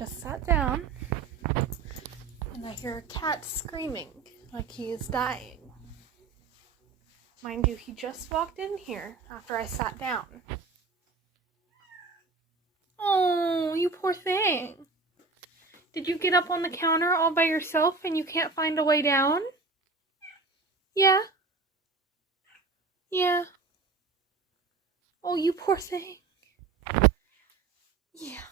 just sat down and I hear a cat screaming like he is dying. Mind you, he just walked in here after I sat down. Oh, you poor thing. Did you get up on the counter all by yourself and you can't find a way down? Yeah? Yeah. Oh, you poor thing. Yeah.